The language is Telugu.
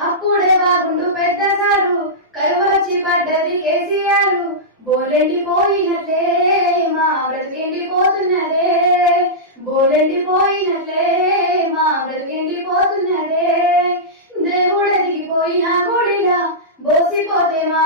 అప్పుడే బాగుండు పెద్ద సారు కరువచ్చి పడ్డది కేసీఆర్ బోలెండిపోయినట్లే మా బ్రతికెండిపోతున్నదే బోలెండిపోయినట్లే మా బ్రతికెండిపోతున్నదే దేవుడు ఎదిగిపోయిన గుడిలా బోసిపోతే మా